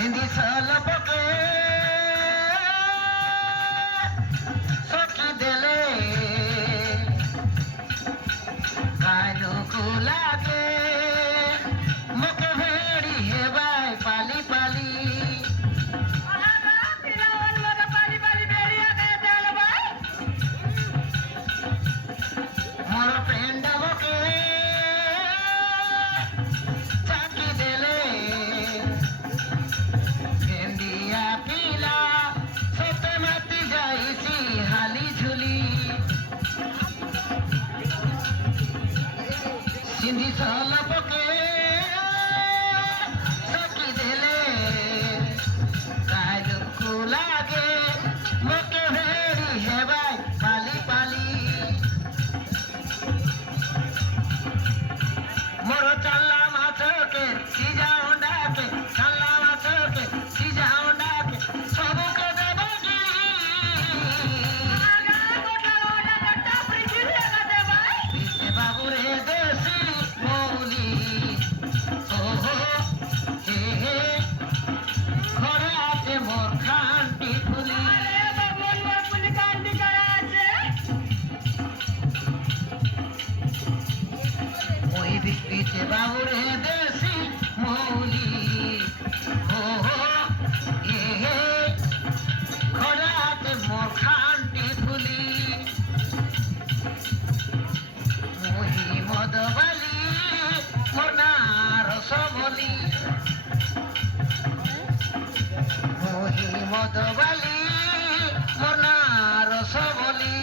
Hindi salapake sokhi dele kainu kulage muk bhedi hebai pali pali mor prenda boke chaki dele India pila sote mati jaisi hali jhuli Sindhi salapake saki dele kainu kulage muk bhedi hebai pali pali Moro challa machoke sija ondake challa machoke sija ondake sabu ko debo giri aga kota oda kata prithile gade bhai pise babu re desi mouli oho he he khore ache mor khanti phuli are babon mor phuli khanti kara ache ওই বৃষ্টিতে বাবুরে দেশি মৌলি হো হো এ হে খরাতে মোর খান্তি ফুলি মহি মদবালি মোর না রসমলি মহি মদবালি মোর না রসমলি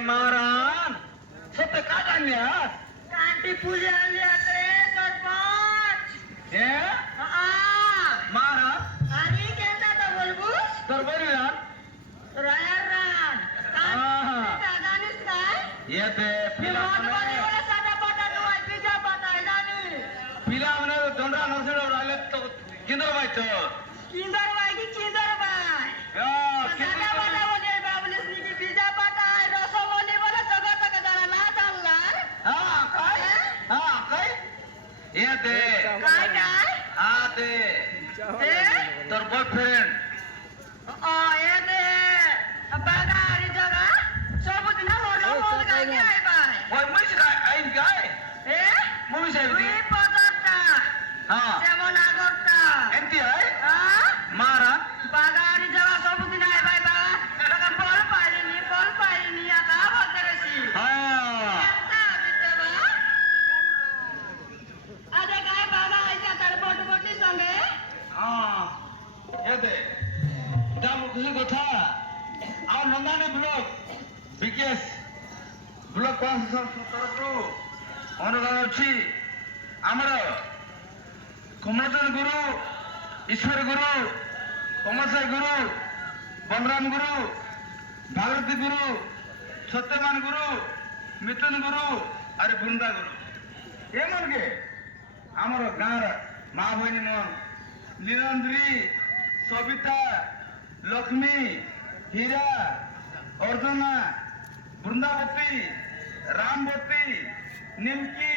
महाराज सत्य का जाणल्या कांटी पूजा आणली रे सरपंच हे हा महाराज आणि केंदा तर बोलबूस तर बरीला रायर रान हा. दादानीस काय येते पिला एवढा साधा बटाटो आहे पिझ्झा बटाय दानी पिला म्हणे दोंडा नरसडवर आले तो किंदर व्हायचं किंदर बाय की किंदर बाय हा, साधा बटा म्हणजे बाबलीस नी की पिझ्झा बटाय रसमलाई मला सगळं सगळं जरा ना चालणार हा काय हा काय येते काय काय हा ते ते तर बॉयफ्रेंड ए ते बघा अरे जगा सोबत ना मोर काय काय बाय होय म्हैस काय ऐन काय ए म्हैस आहे ती मी पदार्थ हा যেমন আগরটা এনতি হয় হ্যাঁ মারা বাগারি যাওয়া সবুদিন আয় ভাই বাবা টাকা বল পাইনি আটা বলতেছি হ্যাঁ আরে গায় বাবা আইসা তার বট বটির সঙ্গে হ্যাঁ এতে দাম কিছু কথা আর নন্দানি ব্লক বিকেশ ব্লক প্রশাসন তরফରୁ অনুদান ଅଛି ଆମର কমলচন্দ্র গুরু ঈশ্বর গুরু কমলসাই গুরু বলরাম গুরু ভাগরতী গুরু সত্যবান গুরু মিথুন গুরু আর বৃন্দা গুরু এমনকি আমার গাঁর মা ভনী মন নীলান্দ্রী সবিতা লক্ষ্মী হীরা অর্জনা বৃন্দাবতী রামবতী নিমকি